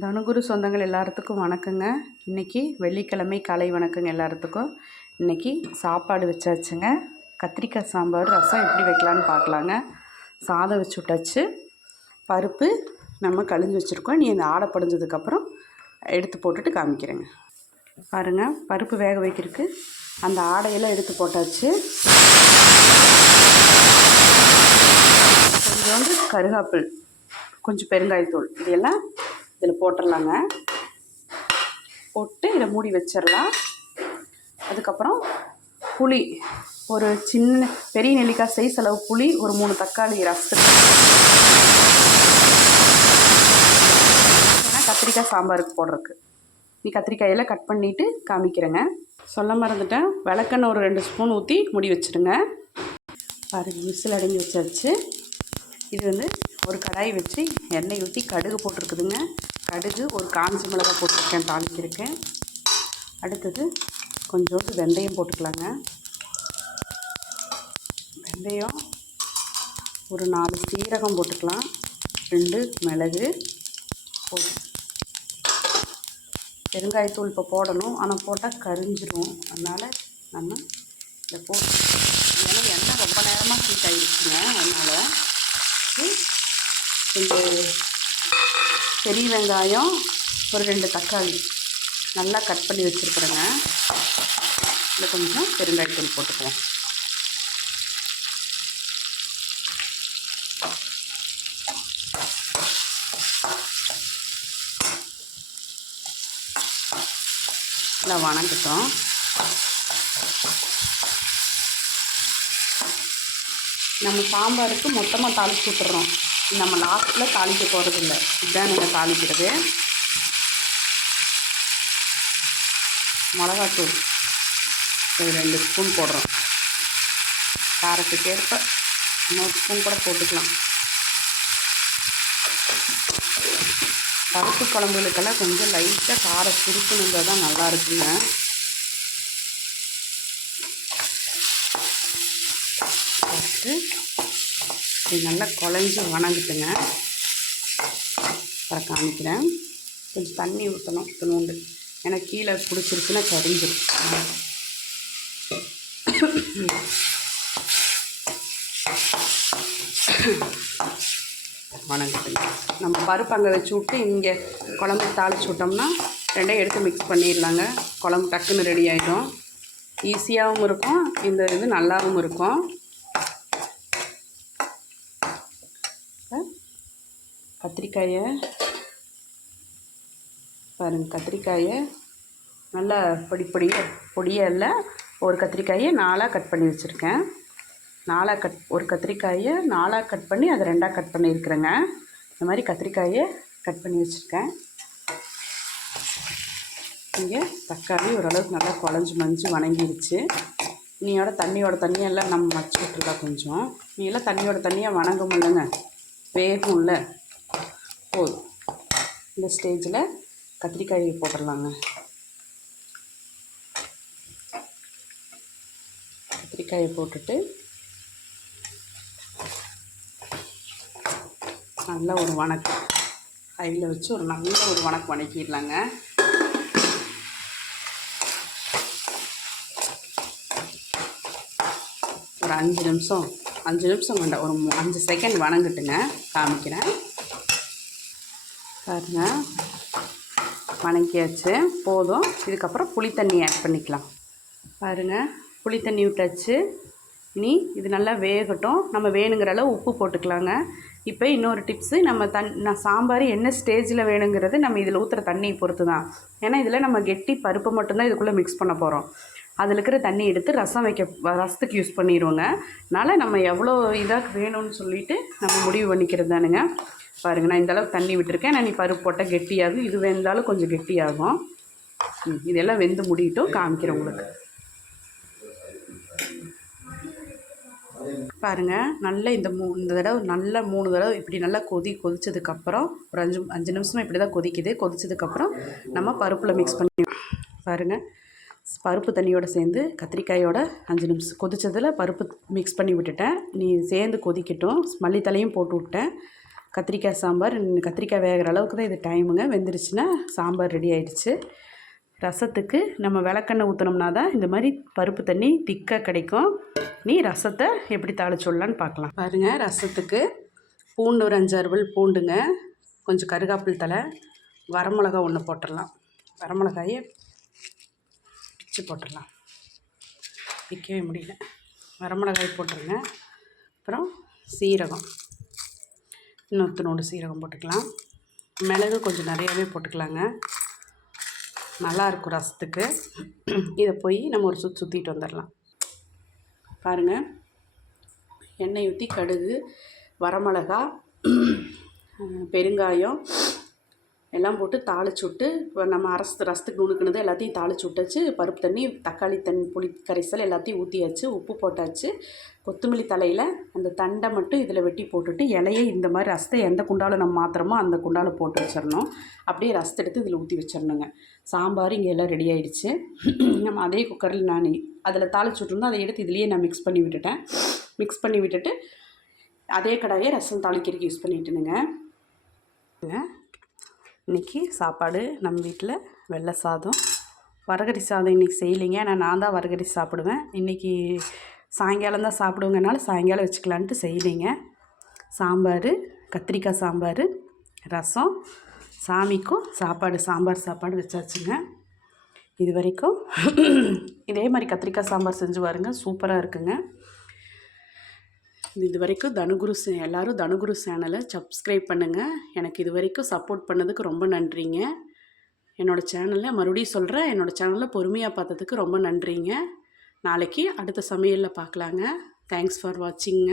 தனுகுரு சொந்தங்கள் எல்லாத்துக்கும் வணக்கங்க. இன்றைக்கி வெள்ளிக்கிழமை காலை வணக்கங்க எல்லாத்துக்கும். இன்றைக்கி சாப்பாடு வச்சாச்சுங்க. கத்திரிக்காய் சாம்பார், ரசம் எப்படி வைக்கலான்னு பார்க்கலாங்க. சாதம் வச்சு விட்டாச்சு. பருப்பு நம்ம கழிஞ்சு வச்சுருக்கோம். நீ அந்த ஆடை படிஞ்சதுக்கப்புறம் எடுத்து போட்டுட்டு காமிக்கிறேங்க. பாருங்கள், பருப்பு வேக வைக்கிறதுக்கு அந்த ஆடையெல்லாம் எடுத்து போட்டாச்சு. கொஞ்சோண்டு கருகாப்பில், கொஞ்சம் பெருங்காயத்தூள், இதெல்லாம் இதில் போட்டுடலாங்க. போட்டு இதில் மூடி வச்சிடலாம். அதுக்கப்புறம் புளி, ஒரு சின்ன பெரிய நெல்லிக்காய் சைஸ் அளவு புளி, ஒரு 3 தக்காளி ரசத்துக்கு, கத்திரிக்காய் சாம்பாருக்கு போடுறதுக்கு. நீ கத்திரிக்காயெல்லாம் கட் பண்ணிவிட்டு காமிக்கிறேங்க. சொல்ல மறந்துட்டேன், விளக்கெண்ணெய் ஒரு 2 ஸ்பூன் ஊற்றி மூடி வச்சுருங்க. பாருங்கள், விசில் அடங்கி வச்சாச்சு. இது ஒரு கடாய் வச்சு எண்ணெய் ஊற்றி கடுகு போட்டிருக்குதுங்க. கடுகு, ஒரு காஞ்ச மிளகாய் போட்டிருக்கேன் தாளிக்கிறேன். அடுத்தது கொஞ்சோண்டு வெந்தயம் போட்டுக்கலாங்க. வெந்தயம், ஒரு 4 சீரகம் போட்டுக்கலாம், 2 மிளகு போட்டு, பெருங்காயத்தூள் இப்போ போடணும், ஆனால் போட்டால் கரிஞ்சிரும். அதனால் நம்ம இதை போட்டு, ஏன்னா எண்ணெய் ரொம்ப நேரமாக ஹீட் ஆகிடுச்சுங்க. அதனால் இந்த பெரிய வெங்காயம், ஒரு 2 தக்காளி நல்லா கட் பண்ணி வச்சுருக்குறேங்க. இதில் கொஞ்சம் பெருங்காயத்தூள் போட்டுக்குவோம். நல்லா வணங்கட்டும். நம்ம சாம்பாருக்கு மொத்தமாக தாளித்து விட்டுறோம். நம்ம லாஸ்ட்டில் தாளிக்க போகிறதில்ல. இதுதான் நீங்கள் தாளிக்கிறது. மிளகாத்தூள் ஒரு 2 ஸ்பூன் போடுறோம். காரத்துக்கு ஏற்ப இன்னொரு ஸ்பூன் கூட போட்டுக்கலாம். பருப்பு குழம்புகளுக்கெல்லாம் கொஞ்சம் லைட்டாக காரம் சுருக்கணுங்கிறது தான் நல்லா இருக்குங்க. ஃபஸ்ட்டு இது நல்லா குழஞ்சி வணங்கிட்டுங்க. அப்புறம் காமிக்கிறேன். கொஞ்சம் தண்ணி ஊற்றணும், இத்தனோண்டு, ஏன்னா கீழே பிடிச்சிருச்சுன்னா கரிஞ்சிடும். வணங்கிட்டுங்க. நம்ம பருப்பு அங்கே வச்சு விட்டு இங்கே குழம்பு தாளித்து விட்டோம்னா 2 எடுத்து மிக்ஸ் பண்ணிடலாங்க. குழம்பு டக்குன்னு ரெடி ஆகிடும். ஈஸியாகவும் இருக்கும், இந்த இது நல்லாவும் இருக்கும். கத்திரிக்காயை பாருங்கள், கத்திரிக்காயை நல்லா பொடியாக இல்லை, ஒரு கத்திரிக்காயை 4ஆக கட் பண்ணி வச்சுருக்கேன். ஒரு கத்திரிக்காயை 4ஆக கட் பண்ணி அதை 2ஆக கட் பண்ணியிருக்கிறேங்க. இந்த மாதிரி கத்திரிக்காயை கட் பண்ணி வச்சுருக்கேன். இங்கே தக்காளி ஓரளவுக்கு நல்லா குழஞ்சி மஞ்சு வணங்கிடுச்சு. தண்ணியோட தண்ணியெல்லாம் நம்ம மச்சு விட்ருக்கா. கொஞ்சம் நீ எல்லாம் தண்ணியோட தண்ணியாக வணங்கும் இல்லைங்க, வேகும்ல, போதும். இந்த ஸ்டேஜில் கத்திரிக்காயை போட்டுடலாங்க. கத்திரிக்காயை போட்டுட்டு நல்லா ஒரு கையில் வச்சு ஒரு நல்ல ஒரு வணக்கிடலாங்க. ஒரு 5 நிமிஷம் வேண்டாம், ஒரு 5 செகண்ட் வணங்கிட்டுங்க. காமிக்கிறேன். பாருங்க, வணக்கியாச்சு, போதும். இதுக்கப்புறம் புளி தண்ணி ஆட் பண்ணிக்கலாம். பாருங்கள், புளி தண்ணி விட்டாச்சு. இனி இது நல்லா வேகட்டும். நம்ம வேணுங்கிற அளவு உப்பு போட்டுக்கலாங்க. இப்போ இன்னொரு டிப்ஸு, நம்ம சாம்பார் என்ன ஸ்டேஜில் வேணுங்கிறது நம்ம இதில் ஊற்றுற தண்ணியை பொறுத்து தான். ஏன்னா இதில் நம்ம கெட்டி பருப்பை மட்டும்தான் இதுக்குள்ளே மிக்ஸ் பண்ண போகிறோம். அதில் இருக்கிற தண்ணி எடுத்து ரசத்துக்கு யூஸ் பண்ணிடுவோங்க. அதனால் நம்ம எவ்வளோ இதாக வேணும்னு சொல்லிவிட்டு நம்ம முடிவு பண்ணிக்கிறது தானுங்க. பாருங்கள், நான் இந்தளவுக்கு தண்ணி விட்டுருக்கேன். நான் பருப்பு போட்டால் கெட்டியாகும், இது வெந்தாலும் கொஞ்சம் கெட்டியாகும். இதெல்லாம் வெந்து முடியட்டும், காமிக்கிறேன் உங்களுக்கு. பாருங்கள், நல்லா இந்த தடவை நல்லா 3 தடவை இப்படி நல்லா கொதிச்சதுக்கப்புறம் ஒரு 5 நிமிஷமாக இப்படி தான் கொதிக்குது. கொதிச்சதுக்கப்புறம் நம்ம பருப்பில் மிக்ஸ் பண்ணி பாருங்கள். பருப்பு தண்ணியோடு சேர்ந்து கத்திரிக்காயோட 5 நிமிஷம் கொதித்ததில் பருப்பு மிக்ஸ் பண்ணி விட்டுட்டேன். நீ சேர்ந்து கொதிக்கட்டும். மல்லித்தலையும் போட்டு விட்டேன். கத்திரிக்காய் சாம்பார். கத்திரிக்காய் வேகிற அளவுக்கு தான் இது டைமுங்க. வெந்துருச்சுன்னா சாம்பார் ரெடி ஆகிடுச்சு. ரசத்துக்கு நம்ம விளக்கெண்ணெய் ஊற்றினோம்னா தான் இந்த மாதிரி பருப்பு தண்ணி திக்காக கிடைக்கும். ரசத்தை எப்படி தாளிச்சுடலான்னு பார்க்கலாம். பாருங்கள், ரசத்துக்கு பூண்டு ஒரு 5-6 பல் பூண்டுங்க, கொஞ்சம் கருகாப்பில் தழை, வரமிளகா 1 போட்டுடலாம். வரமிளகாயை பிச்சு போட்டுடலாம். பிக்கவே முடியல. வரமிளகாய் போட்டுருங்க. அப்புறம் சீரகம், இன்னொரு சீரகம் போட்டுக்கலாம். மிளகு கொஞ்சம் நிறையாவே போட்டுக்கலாங்க, நல்லாயிருக்கும் ரசத்துக்கு. இதை போய் நம்ம ஒரு சுற்றிட்டு வந்துடலாம். பாருங்கள், எண்ணெய் ஊற்றி கடுகு, வரமிளகா, பெருங்காயம் எல்லாம் போட்டு தாளிச்சு விட்டு, இப்போ நம்ம ரசத்துக்கு நுணுக்குனது எல்லாத்தையும் தாளிச்சு விட்டாச்சு. பருப்பு தண்ணி, தக்காளி தண்ணி, புளி கரைசல் எல்லாத்தையும் ஊற்றியாச்சு. உப்பு போட்டாச்சு. கொத்தமல்லி தலையில் அந்த தண்டை மட்டும் இதில் வெட்டி போட்டுட்டு, இலையை இந்த மாதிரி ரசத்தை எந்த குண்டாவில் நம்ம மாத்திரமோ அந்த குண்டாவில் போட்டு வச்சிடணும். அப்படியே ரசத்தை எடுத்து இதில் ஊற்றி வச்சிடணுங்க. சாம்பார் இங்கே எல்லாம் ரெடி ஆகிடுச்சு. நம்ம அதே குக்கரில் நான் அதில் தாளிச்சு விட்டுருந்தோம், அதை எடுத்து இதுலேயே நான் மிக்ஸ் பண்ணி விட்டுட்டு அதே கடாயை ரசம் தாளிக்கிறதுக்கு யூஸ் பண்ணிட்டுனுங்க. இன்றைக்கி சாப்பாடு நம்ம வீட்டில் வெள்ளை சாதம், வரகரி சாதம் இன்றைக்கி செய்யலைங்க. நான் தான் வரகரி சாப்பிடுவேன். இன்றைக்கி சாயங்காலம் தான் சாப்பிடுவேங்கனால சாயங்காலம் வச்சுக்கலான்ட்டு செய்யலைங்க. சாம்பார், கத்திரிக்காய் சாம்பார், ரசம், சாமிக்கும் சாம்பார் சாப்பாடு வச்சாச்சுங்க. இது வரைக்கும் இதே மாதிரி கத்திரிக்காய் சாம்பார் செஞ்சு பாருங்க, சூப்பராக இருக்குங்க. இது வரைக்கும் எல்லோரும் தனுகுரு சேனலை சப்ஸ்கிரைப் பண்ணுங்கள். எனக்கு இது வரைக்கும் சப்போர்ட் பண்ணதுக்கு ரொம்ப நன்றிங்க. என்னோடய சேனலில் மறுபடியும் சொல்கிறேன், என்னோடய சேனலில் பொறுமையாக பார்த்ததுக்கு ரொம்ப நன்றிங்க. நாளைக்கு அடுத்த சமையலில் பார்க்கலாங்க. Thanks for வாட்சிங்க.